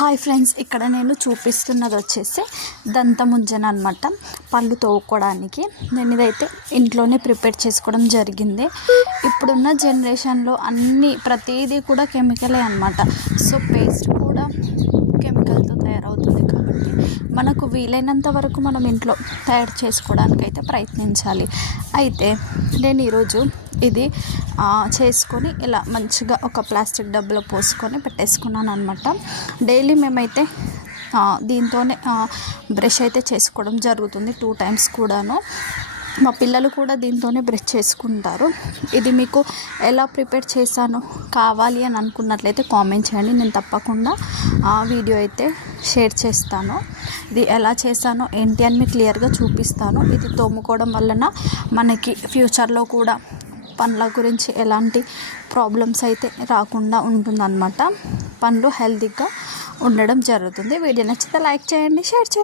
Hi friends, ఇక్కడ నేను చూపిస్తున్నది వచ్చేసి దంతముంజన అనమాట. పళ్ళు తోముకోవడానికి నేను ఇదైతే ఇంట్లోనే ప్రిపేర్ చేసుకోవడం జరిగింది. ఇప్పుడున్న జనరేషన్లో ప్రతిదీ కూడా కెమికలే అనమాట. సో పేస్ట్ కూడా కెమికల్తో తయారవుతుంది కాబట్టి మనకు వీలైనంత వరకు మనం ఇంట్లో తయారు చేసుకోవడానికి అయితే ప్రయత్నించాలి. అయితే నేను ఈరోజు ఇది చేసుకొని ఇలా మంచిగా ఒక ప్లాస్టిక్ డబ్బాలో పోసుకొని పెట్టేసుకున్నాను అనమాట. డైలీ మేమైతే దీంతోనే బ్రష్ అయితే చేసుకోవడం జరుగుతుంది 2 times కూడాను. మా పిల్లలు కూడా దీంతోనే బ్రష్ చేసుకుంటారు. ఇది మీకు ఎలా ప్రిపేర్ చేశానో కావాలి అని అనుకున్నట్లయితే కామెంట్ చేయండి. నేను తప్పకుండా ఆ వీడియో అయితే షేర్ చేస్తాను. ఇది ఎలా చేశానో ఏంటి అని మీకు క్లియర్గా చూపిస్తాను. ఇది తోముకోవడం వలన మనకి ఫ్యూచర్లో కూడా పండ్ల గురించి ఎలాంటి ప్రాబ్లమ్స్ అయితే రాకుండా ఉంటుందన్నమాట. పండ్లు హెల్తీగా ఉండడం జరుగుతుంది. వీడియో నచ్చితే లైక్ చేయండి, షేర్ చేయండి.